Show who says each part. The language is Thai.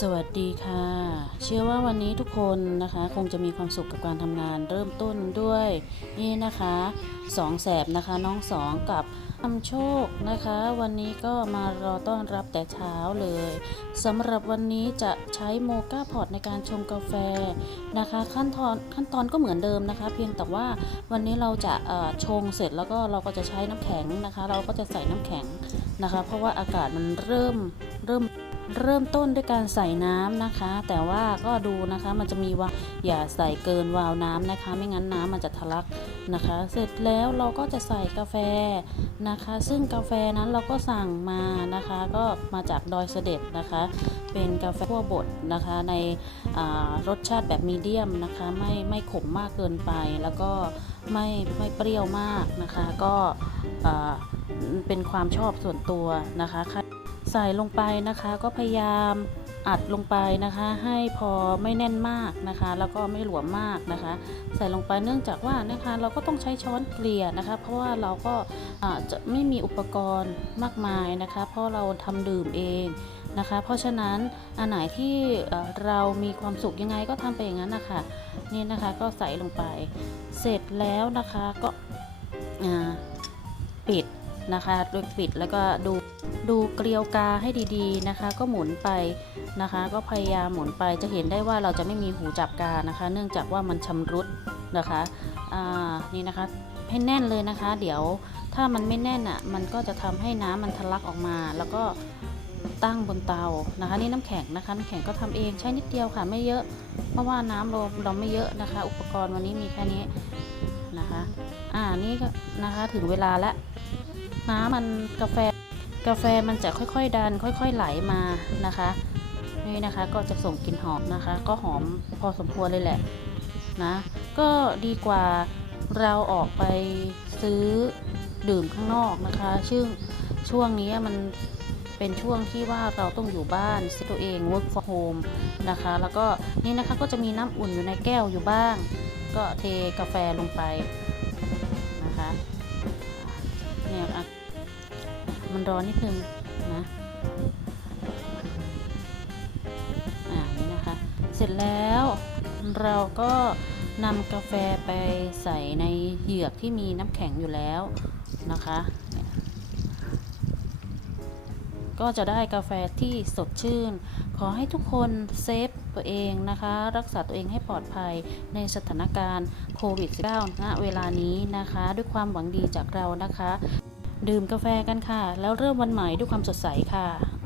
Speaker 1: สวัสดีค่ะ เชื่อว่าวันนี้ทุกคนนะคะ คงจะมีความสุขกับการทำงานเริ่มต้นด้วยนี่นะคะสองแสบนะคะน้องสองกับทำโชคนะคะ วันนี้ก็มารอต้อนรับแต่เช้าเลยสำหรับวันนี้จะใช้โมกาพอตในการชงกาแฟนะคะ ขั้นตอนขั้นตอนก็เหมือนเดิมนะคะ เพียงแต่ว่าวันนี้เราจะชงเสร็จแล้วก็เราก็จะใช้น้ำแข็งนะคะ เราก็จะใส่น้ำแข็งนะคะ เพราะว่าอากาศมันเริ่มเริ่ม เริ่มต้นด้วยการใส่น้ำนะคะ แต่ว่าก็ดูนะคะมันจะมีว่าอย่าใส่เกินวาวน้ำนะคะ ไม่งั้นน้ำมันจะทะลักนะคะ เสร็จแล้วเราก็จะใส่กาแฟนะคะ ซึ่งกาแฟนั้นเราก็สั่งมานะคะ ก็มาจากดอยเสด็จนะคะ เป็นกาแฟคั่วบดนะคะในรสชาติแบบมีเดียมนะคะ ไม่ไม่ขมมากเกินไป แล้วก็ไม่ไม่เปรี้ยวมากนะคะ ก็เป็นความชอบส่วนตัวนะคะ ใส่ลงไปนะคะก็พยายามอัดลงไปนะคะ ให้พอไม่แน่นมากนะคะ แล้วก็ไม่หลวมมากนะคะ ใส่ลงไปเนื่องจากว่านะคะเราก็ต้องใช้ช้อนเกลี่ยนะคะ เพราะว่าเราก็จะไม่มีอุปกรณ์มากมายนะคะ เพราะเราทำดื่มเองนะคะ เพราะฉะนั้นอันไหนที่เรามีความสุขยังไงก็ทำไปอย่างนั้นนะคะนี่นะคะก็ใส่ลงไป เสร็จแล้วนะคะก็ปิด นะคะโดยปิดแล้วก็ดูดูเกลียวกาให้ดีๆนะคะ ก็หมุนไปนะคะ ก็พยายามหมุนไปจะเห็นได้ว่าเราจะไม่มีหูจับกานะคะ เนื่องจากว่ามันชำรุดนะคะอ่านี่นะคะให้แน่นเลยนะคะ เดี๋ยวถ้ามันไม่แน่นอะมันก็จะทำให้น้ำมันทะลักออกมา แล้วก็ตั้งบนเตานะคะ นี่น้ำแข็งนะคะน้ำแข็งก็ทำเองใช้นิดเดียวค่ะไม่เยอะ เพราะว่าน้ำเราเราไม่เยอะนะคะ อุปกรณ์วันนี้มีแค่นี้นะคะ อ่านี่นะคะถึงเวลาแล้ว น้ำมันกาแฟกาแฟมันจะค่อยๆดัน ค่อย ๆไหลมานะคะนี่นะคะก็จะส่งกลิ่นหอมนะคะ ก็หอมพอสมควรเลยแหละนะก็ดีกว่าเราออกไปซื้อดื่มข้างนอกนะคะซึ่งช่วงนี้มันเป็นช่วงที่ว่าเราต้องอยู่บ้านซิตัวเอง work from home นะคะ แล้วก็นี่นะคะก็จะมีน้ำอุ่นอยู่ในแก้วอยู่บ้าง ก็เทกาแฟลงไปนะคะ เนี่ยอะมันร้อนนิดนึงนะอ่านี่นะคะ เสร็จแล้วเราก็นำกาแฟไปใส่ในเหยือกที่มีน้ำแข็งอยู่แล้วนะคะ ก็จะได้กาแฟที่สดชื่น ขอให้ทุกคนเซฟตัวเองนะคะ รักษาตัวเองให้ปลอดภัยในสถานการณ์โควิด -19 ณเวลานี้นะคะ ด้วยความหวังดีจากเรานะคะ ดื่มกาแฟกันค่ะ แล้วเริ่มวันใหม่ด้วยความสดใสค่ะ